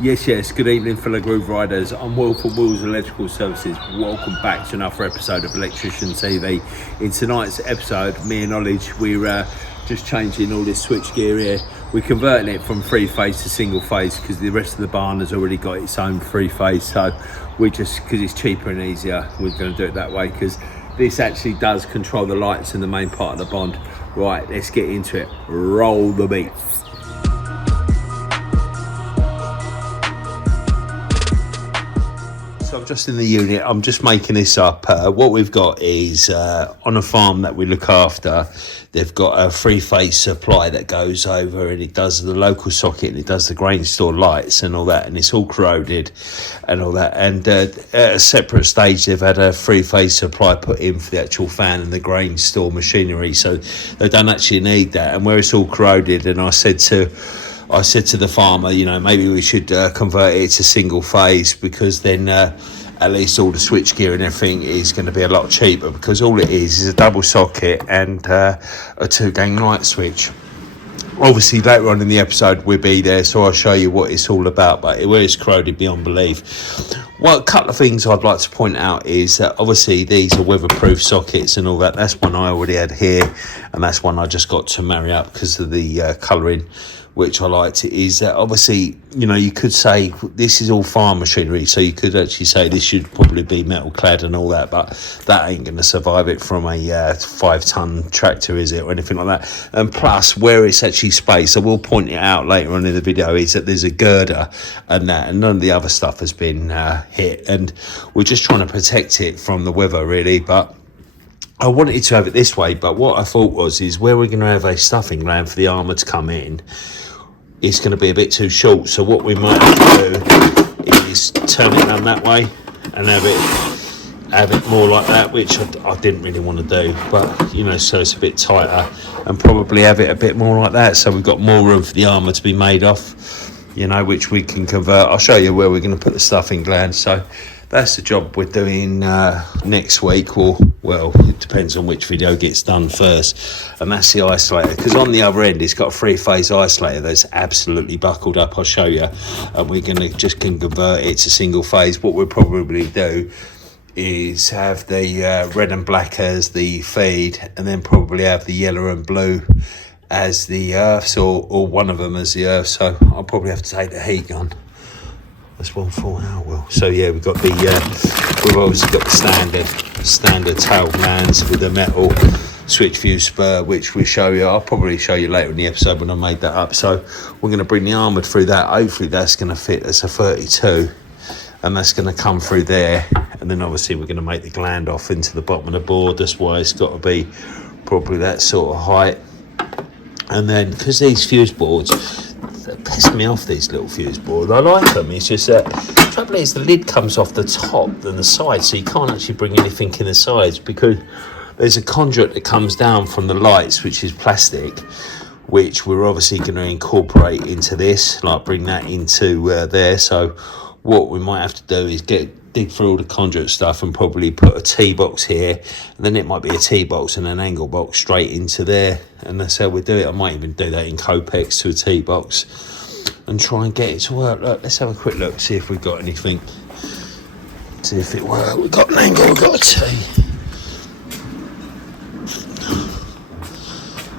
Yes, good evening fellow Groove Riders. I'm Will from Will's Electrical Services. Welcome back to another episode of Electrician TV. In tonight's episode, me and Knowledge, we're just changing all this switch gear here. We're converting it from three phase to single phase because the rest of the barn has already got its own three phase. So we just, because it's cheaper and easier, we're going to do it that way because this actually does control the lights in the main part of the bond. Right, let's get into it. Roll the beats. So I'm just in the unit, I'm just making this up. What we've got is on a farm that we look after, they've got a three-phase supply that goes over and it does the local socket and it does the grain store lights and all that, and it's all corroded and all that. And at a separate stage, they've had a three-phase supply put in for the actual fan and the grain store machinery, so they don't actually need that. And where it's all corroded, and I said to the farmer, you know, maybe we should convert it to single phase because then at least all the switch gear and everything is going to be a lot cheaper, because all it is a double socket and a 2-gang light switch. Obviously later on in the episode we'll be there, so I'll show you what it's all about, but it is corroded beyond belief. Well, a couple of things I'd like to point out is that obviously these are weatherproof sockets and all that. That's one I already had here, and that's one I just got to marry up because of the colouring, which I liked. Is that obviously, you know, you could say this is all farm machinery, so you could actually say this should probably be metal clad and all that, but that ain't going to survive it from a 5-ton tractor, is it, or anything like that. And plus, where it's actually spaced, I will point it out later on in the video, is that there's a girder and that, and none of the other stuff has been hit, and we're just trying to protect it from the weather really. But I wanted to have it this way, but what I thought is where we're going to have a stuffing gland for the armour to come in, it's going to be a bit too short. So what we might have to do is turn it around that way and have it more like that, which I didn't really want to do, but you know, so it's a bit tighter, and probably have it a bit more like that, so we've got more room for the armour to be made off, you know, which we can convert. I'll show you where we're going to put the stuffing gland. So that's the job we're doing next week, or well, it depends on which video gets done first. And that's the isolator, because on the other end it's got a three-phase isolator that's absolutely buckled up. I'll show you, and we're going to just convert it to single phase. What we'll probably do is have the red and black as the feed, and then probably have the yellow and blue as the earths, or one of them as the earth. So I'll probably have to take the heat gun. That's 1 4 Will. So yeah, we've got the we've obviously got the standard tail glands with the metal switch fuse spur, which we show you. I'll probably show you later in the episode when I made that up. So we're going to bring the armoured through that. Hopefully that's going to fit as a 32, and that's going to come through there. And then obviously we're going to make the gland off into the bottom of the board. That's why it's got to be probably that sort of height. And then because these fuse boards, they piss me off, these little fuse boards. I like them, it's just that the trouble is the lid comes off the top and the sides, so you can't actually bring anything in the sides, because there's a conduit that comes down from the lights, which is plastic, which we're obviously going to incorporate into this, like bring that into there. So what we might have to do is dig through all the conduit stuff and probably put a T-box here, and then it might be a T-box and an angle box straight into there, and that's how we do it. I might even do that in Copex to a T-box and try and get it to work. Look, let's have a quick look, see if we've got anything, see if it works. We've got an angle, we've got a T.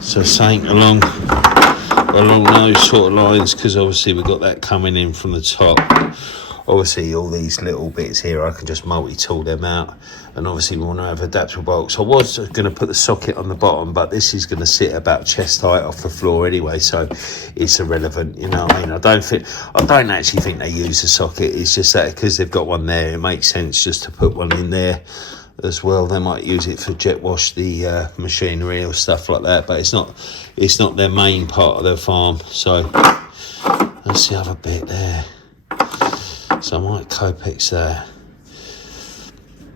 So something along those sort of lines, because obviously we've got that coming in from the top. Obviously all these little bits here I can just multi-tool them out, and obviously we want to have adaptable bolts. I was going to put the socket on the bottom, but this is going to sit about chest height off the floor anyway, so it's irrelevant, you know what I mean. I don't actually think they use the socket. It's just that because they've got one there, it makes sense just to put one in there as well. They might use it for jet wash the machinery or stuff like that, but it's not their main part of their farm. So that's the other bit there. So I might Copex there.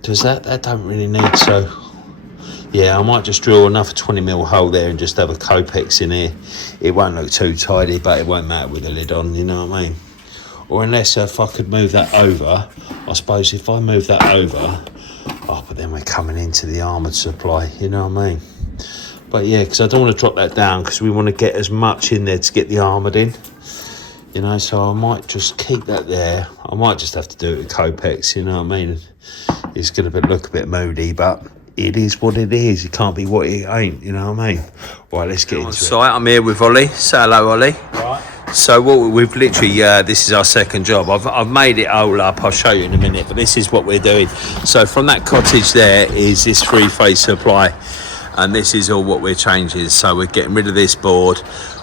Does that don't really need, so yeah, I might just drill another 20mm hole there and just have a Copex in here. It won't look too tidy, but it won't matter with the lid on, you know what I mean. Or unless if I could move that over, I suppose if I move that over, oh, but then we're coming into the armoured supply, you know what I mean. But yeah, because I don't want to drop that down, because we want to get as much in there to get the armoured in. You know, so I might just keep that there. I might just have to do it with Copex, you know what I mean? It's going to look a bit moody, but it is what it is. It can't be what it ain't, you know what I mean? Right, let's get into it. So I'm here with Ollie. Say hello, Ollie. Right. So what we've literally, this is our second job. I've made it all up. I'll show you in a minute, but this is what we're doing. So from that cottage there is this three-phase supply, and this is all what we're changing. So we're getting rid of this board.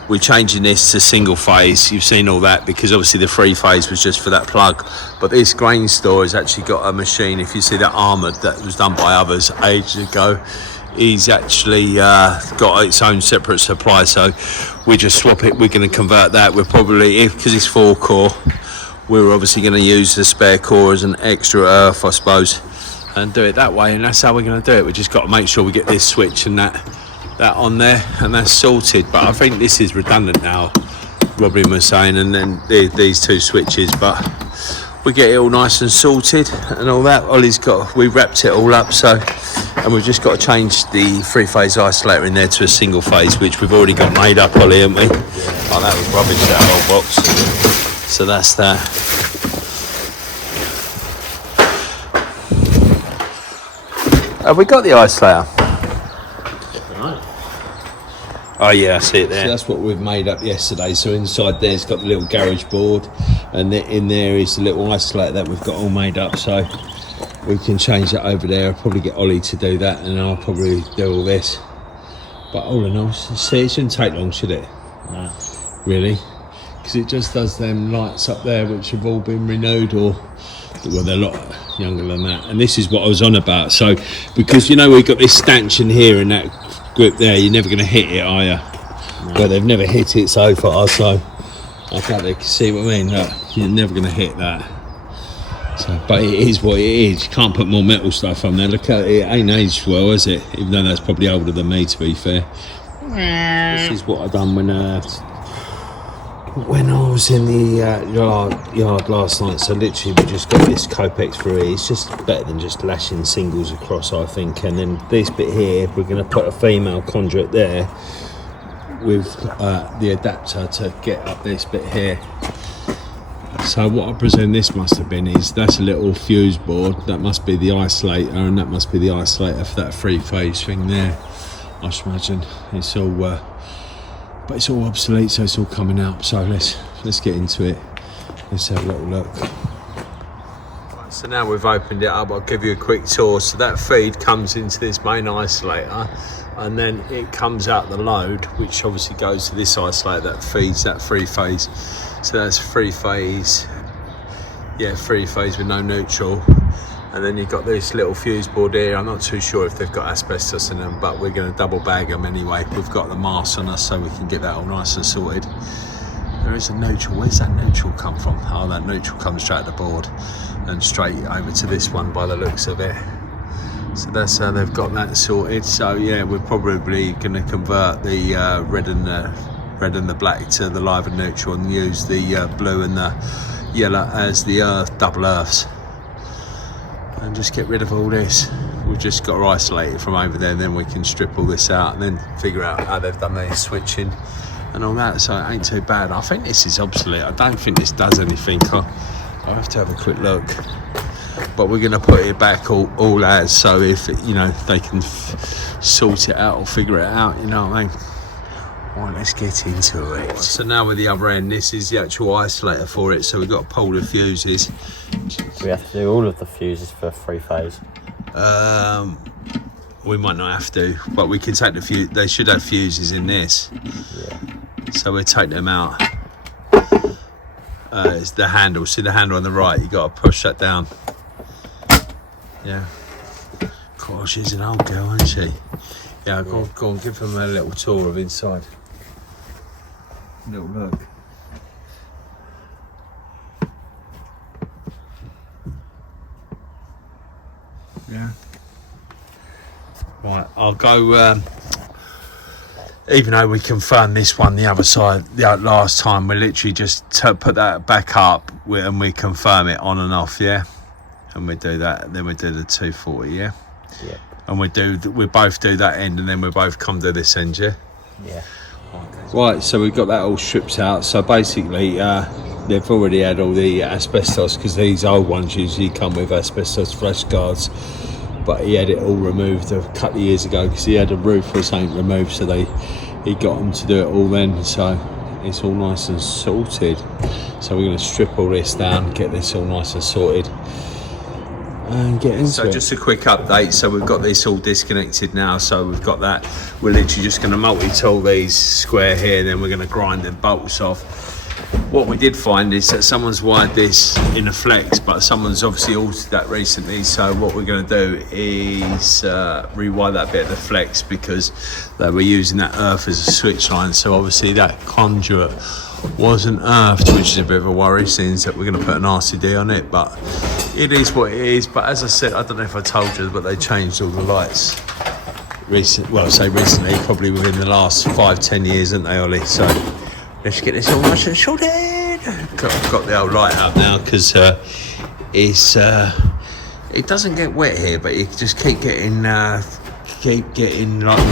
We're changing this to single phase. You've seen all that because obviously the three phase was just for that plug. But this grain store has actually got a machine. If you see that armoured that was done by others ages ago, he's actually got its own separate supply. So we just swap it. We're going to convert that. We're probably, because it's 4-core, we're obviously going to use the spare core as an extra earth, I suppose, and do it that way. And that's how we're going to do it. We just got to make sure we get this switch and that on there, and that's sorted. But I think this is redundant now, Robin was saying, and then these two switches, but we get it all nice and sorted and all that. Ollie's we wrapped it all up, so, and we've just got to change the three-phase isolator in there to a single phase, which we've already got made up, Ollie, haven't we? Oh, that was rubbish, that whole box. So that's that. Have we got the isolator? Oh yeah, I see it there. So that's what we've made up yesterday. So inside there's got the little garage board, and in there is the little isolator that we've got all made up. So we can change that over there. I'll probably get Ollie to do that, and I'll probably do all this. But all in all, see, it shouldn't take long, should it? No. Really? Because it just does them lights up there, which have all been renewed, or well, they're a lot younger than that. And this is what I was on about. So because you know we've got this stanchion here and that grip there, you're never going to hit it, are you? No. Well, they've never hit it so far, so I think they can see what I mean. Look, you're never going to hit that. So, but it is what it is. You can't put more metal stuff on there. Look at it, it ain't aged well, is it? Even though that's probably older than me, to be fair. This is what I done when I was in the yard last night. So literally we just got this Copex through here. It's just better than just lashing singles across, I think. And then this bit here, we're going to put a female conduit there with the adapter to get up this bit here. So what I presume this must have been is that's a little fuse board. That must be the isolator, and that must be the isolator for that three-phase thing there. I should imagine it's all but it's all obsolete, so it's all coming out. So let's get into it. Let's have a little look. Right, so now we've opened it up, I'll give you a quick tour. So that feed comes into this main isolator, and then it comes out the load, which obviously goes to this isolator that feeds that three-phase. So that's three-phase, yeah, three-phase with no neutral. And then you've got this little fuse board here. I'm not too sure if they've got asbestos in them, but we're going to double bag them anyway. We've got the mask on us, so we can get that all nice and sorted. There is a neutral. Where's that neutral come from? Oh, that neutral comes straight at the board and straight over to this one by the looks of it. So that's how they've got that sorted. So yeah, we're probably going to convert the red and the black to the live and neutral, and use the blue and the yellow as the double earths. And just get rid of all this. We've just got to isolate it from over there, and then we can strip all this out and then figure out how they've done their switching and all that. So it ain't too bad. I think this is obsolete. I don't think this does anything. I'll have to have a quick look. But we're going to put it back all as, so if you know they can sort it out or figure it out, you know what I mean. Right, let's get into it. So now with the other end, this is the actual isolator for it. So we've got to pull the fuses. We have to do all of the fuses for three-phase. We might not have to, but we can take the fuse. They should have fuses in this. Yeah. So we'll take them out. It's the handle. See the handle on the right? You got to push that down. Yeah. God, she's an old girl, isn't she? Yeah, go on, give them a little tour of inside. Little look. Yeah. Right, I'll go. Even though we confirmed this one, the other side, the last time, we literally just put that back up and we confirm it on and off, yeah. And we do that, and then we do the 240, yeah. Yeah. And we both do that end, and then we both come to this end, yeah. Yeah. Right, so we've got that all stripped out. So basically, they've already had all the asbestos, because these old ones usually come with asbestos flash guards. But he had it all removed a couple of years ago because he had a roof or something removed. So he got them to do it all then. So it's all nice and sorted. So we're going to strip all this down, get this all nice and sorted, and get into it. So just a quick update. So we've got this all disconnected now. So we've got that. We're literally just going to multi-tool these square here, then we're going to grind the bolts off. What we did find is that someone's wired this in a flex, but someone's obviously altered that recently. So what we're going to do is rewire that bit of the flex, because they were using that earth as a switch line. So obviously that conduit wasn't earthed, which is a bit of a worry, since that we're going to put an RCD on it. But it is what it is. But as I said, I don't know if I told you, but they changed all the lights well, I say recently, probably within the last 5-10 years, haven't they, Ollie? So let's get this all nice and sorted. Got the old light up now, because it doesn't get wet here, but you just keep getting like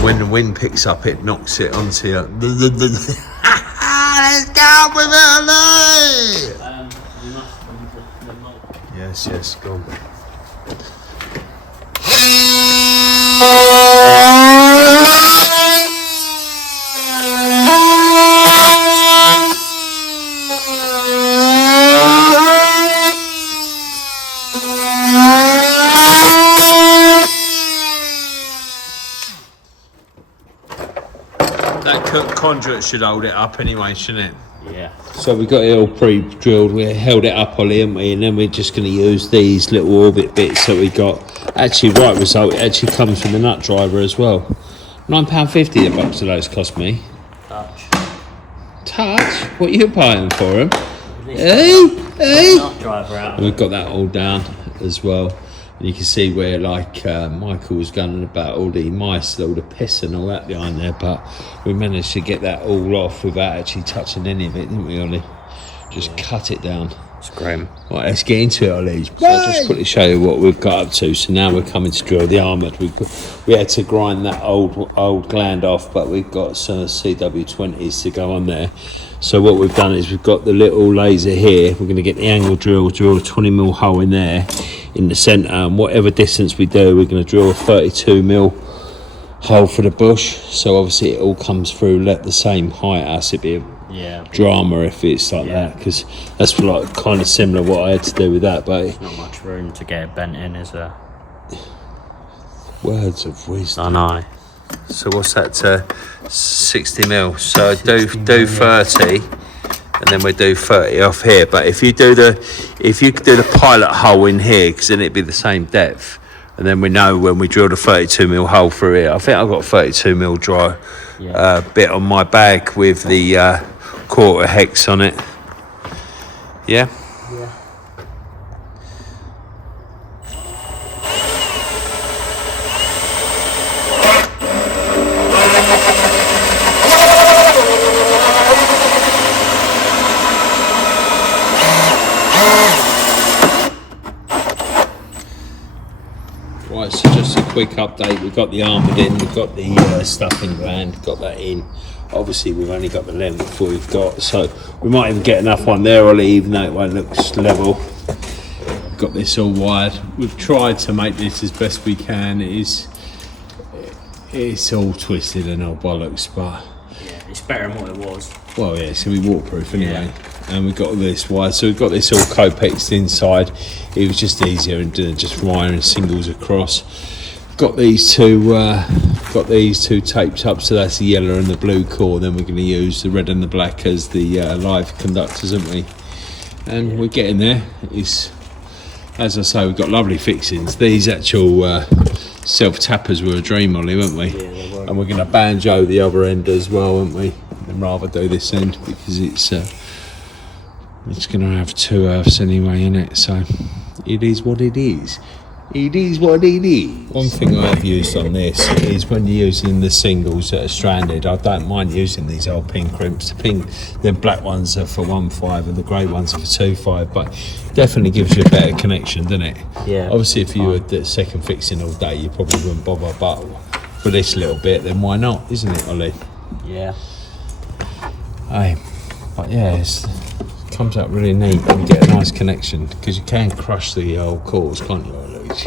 when the wind picks up, it knocks it onto you. Let's go with it, Ollie. Yes, go on. That conduit should hold it up anyway, shouldn't it? Yeah. So we got it all pre-drilled, we held it up, Ollie, haven't we? And then we're just going to use these little orbit bits that we got. Actually, right result, it actually comes from the nut driver as well. £9.50 a box of those cost me. Touch? What are you buying for them? Hey? Nut driver out. And we've got that all down as well. And you can see where, like, Michael was going about all the mice, all the piss and all that behind there, but we managed to get that all off without actually touching any of it, didn't we, Ollie? Just cut it down. It's grim. Right, let's get into it, Ollie. So I'll just quickly show you what we've got up to. So now we're coming to drill the armoured. We had to grind that old gland off, but we've got some CW20s to go on there. So what we've done is we've got the little laser here. We're going to get the angle drill a 20mm hole in there in the centre, and whatever distance we do, we're going to drill a 32mm hole for the bush. So obviously it all comes through at the same height as it'd be a drama if it's like that, because that's like kind of similar what I had to do with that. But there's not much room to get it bent in, is there? Words of wisdom. I know. So what's that to 60mm? So do 30, and then we do 30 off here. But if you do the pilot hole in here, because then it'd be the same depth, and then we know when we drill the 32mm hole through here. I think I've got a 32mm dry bit on my bag with the quarter hex on it. Yeah. Right, so just a quick update. We've got the armoured in, we've got the stuffing gland, got that in. Obviously we've only got the length we've got, so we might even get enough one there, Ollie, even though it won't look level. We've got this all wired. We've tried to make this as best we can. It's all twisted and all bollocks, but it's better than what it was. Well, yeah, it's going to be waterproof anyway. And we've got all this wired, so we've got this all Copexed inside. It was just easier than just wiring singles across. Got these two taped up, so that's the yellow and the blue core. Then we're going to use the red and the black as the live conductors, aren't we? And we're getting there. It's, as I say, we've got lovely fixings. These actual self tappers were a dream, Ollie, weren't we? Yeah, they were. And we're going to banjo the other end as well, aren't we? And rather do this end because it's going to have two earths anyway, innit? So it is what it is. It is what it is. One thing I have used on this is when you're using the singles that are stranded, I don't mind using these old pin crimps. The black ones are for 1.5 and the grey ones are for 2.5, but definitely gives you a better connection, doesn't it? Yeah. Obviously, if you were the second fixing all day, you probably wouldn't bother, but for this little bit, then why not, isn't it, Ollie? Yeah. Hey, but yeah, it comes out really neat and you get a nice connection because you can crush the old cores, can't you, Luke?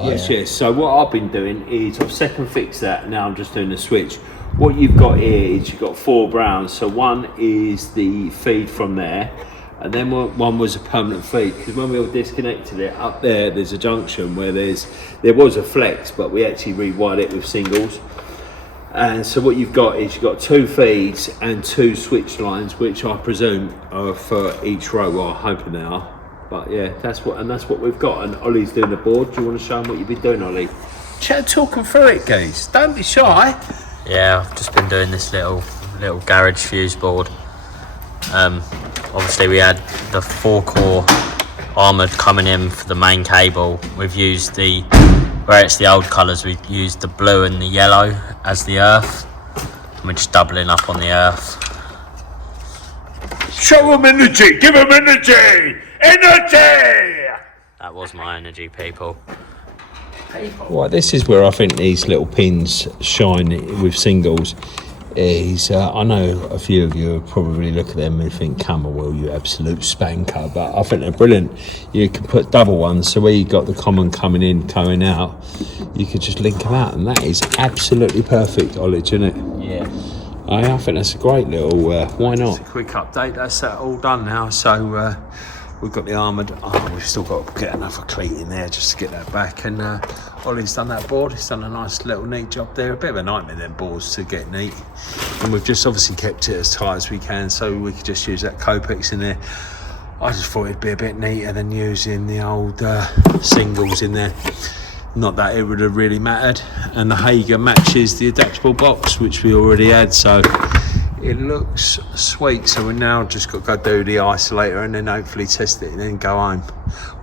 Yes. So what I've been doing is I've second fixed that. Now I'm just doing the switch. What you've got here is you've got 4 browns. So one is the feed from there, and then one was a permanent feed, because when we all disconnected it up there's a junction where there was a flex, but we actually rewired it with singles. And so what you've got is you've got 2 feeds and 2 switch lines, which I presume are for each row. Well, I'm hoping they are. But yeah, that's what we've got. And Ollie's doing the board. Do you want to show him what you've been doing, Ollie? Talking through it, guys. Don't be shy. Yeah, I've just been doing this little garage fuse board. Obviously we had the 4-core armoured coming in for the main cable. We've used where it's the old colours, we've used the blue and the yellow as the earth. And we're just doubling up on the earth. Show them energy! Give them energy! Energy! That was my energy, people. Right, this is where I think these little pins shine with singles. I know a few of you probably look at them and think, come on, Will, you absolute spanker, but I think they're brilliant. You can put double ones, so where you got the common coming in, coming out, you could just link them out, and that is absolutely perfect, Ollie, isn't it? Yeah. I think that's a great little, why not? Just a quick update, that's all done now, so we've got the armoured. We've still got to get another cleat in there just to get that back. And Ollie's done that board. He's done a nice little neat job there. A bit of a nightmare, them boards, to get neat. And we've just obviously kept it as tight as we can, so we could just use that Copex in there. I just thought it'd be a bit neater than using the old singles in there. Not that it would have really mattered. And the Hager matches the adaptable box, which we already had, so it looks sweet. So we now just got to go do the isolator and then hopefully test it and then go home.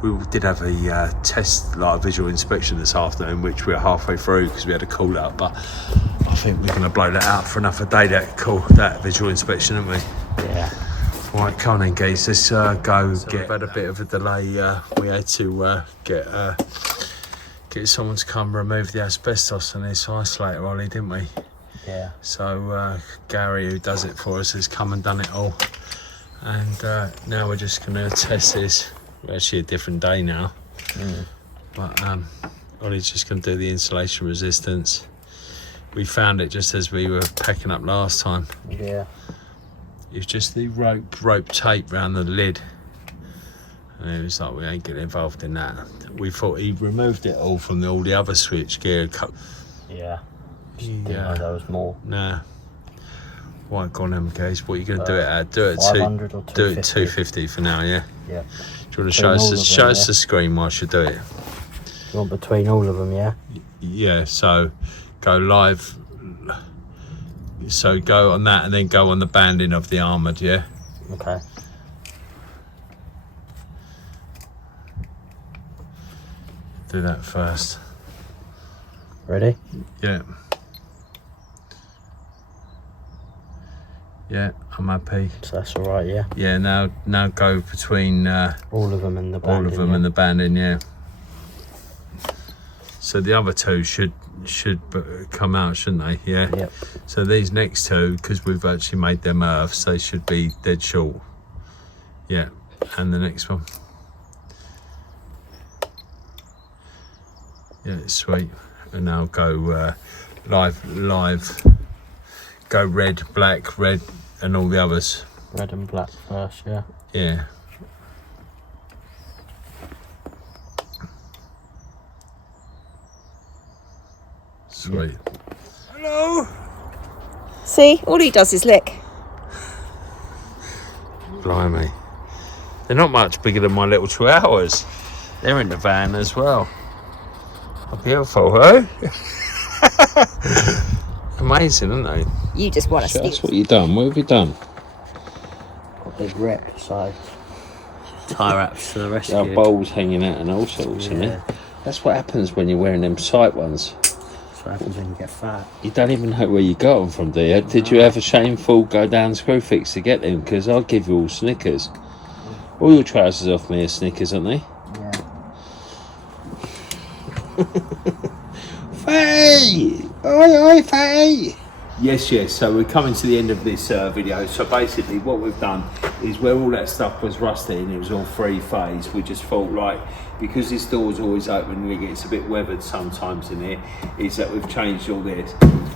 We did have a test, like a visual inspection this afternoon, which we were halfway through because we had a call up, but I think we're going to blow that out for another day, that visual inspection, aren't we? Yeah. Right, come on then, guys, let's go. So we've had a bit of a delay. We had to get someone to come remove the asbestos on this isolator, Ollie, didn't we? Yeah. So Gary, who does it for us, has come and done it all, and now we're just going to test this. We're actually a different day now, but Ollie's just going to do the insulation resistance. We found it just as we were packing up last time. Yeah. It's just the rope tape around the lid, and it was like, we ain't getting involved in that. We thought he removed it all from all the other switch gear. Yeah. Didn't know there was more. Nah. Right, go on then, guys. What are you going to do it at? Do it at 500 or 250? Do it 250 for now, yeah? Yeah. Do you want to show us the screen whilst you do it? You want between all of them, yeah? Yeah, so go live. So go on that and then go on the banding of the armoured, yeah? Okay. Do that first. Ready? Yeah. Yeah, I'm happy. So that's all right, yeah? Yeah, now go between all of them and the banding. All of them and the banding, yeah. So the other two should come out, shouldn't they? Yeah. Yep. So these next two, because we've actually made them earths, they should be dead short. Yeah. And the next one. Yeah, it's sweet. And now go live. Go red, black, red, and all the others. Red and black first, yeah. Yeah. Sweet. Hello. See, all he does is lick. Blimey. They're not much bigger than my little chihuahuas. They're in the van as well. How beautiful, eh? Amazing, aren't they? You just want to So sleep. that's what you done. What have you done? Got big rep, so tie wraps to the rescue. Our bowls hanging out and all sorts, isn't it? That's what happens when you're wearing them sight ones. That's what happens when you get fat. You don't even know where you got them from, do you? Did you have a shameful go down Screwfix to get them? Because I'll give you all Snickers. All your trousers off me are Snickers, aren't they? Yeah. Faye! Oi, oi, Faye! Yes, so we're coming to the end of this video. So basically what we've done is where all that stuff was rusty and it was all three-phase, we just thought, like, because this door's always open and it gets a bit weathered sometimes in here, is that we've changed all this.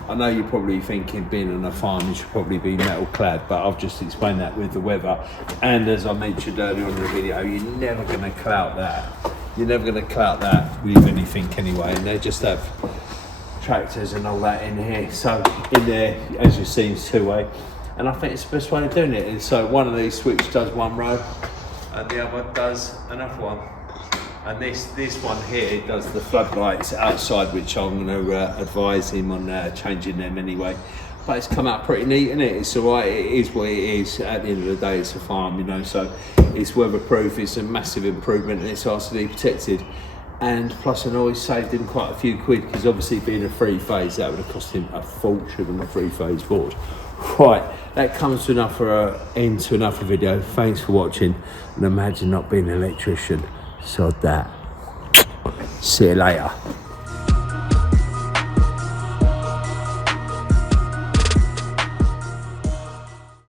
I know you're probably thinking being on a farm you should probably be metal clad, but I've just explained that with the weather. And as I mentioned earlier in the video, you're never going to clout that. You're never going to clout that with anything anyway, and they just have tractors and all that in here. So in there, as you've seen, it's two-way, and I think it's the best way of doing it. And so one of these switch does one row and the other does another one, and this one here does the floodlights outside, which I'm going to advise him on changing them anyway. But it's come out pretty neat, isn't it? It's all right, it is what it is. At the end of the day, it's a farm, you know, so it's weatherproof, it's a massive improvement, and it's RCD protected. And plus I know he's saved him quite a few quid, because obviously being a three-phase, that would have cost him a fortune on a three-phase board. Right, that comes to another end to another video. Thanks for watching, and imagine not being an electrician. Sod that. See you later.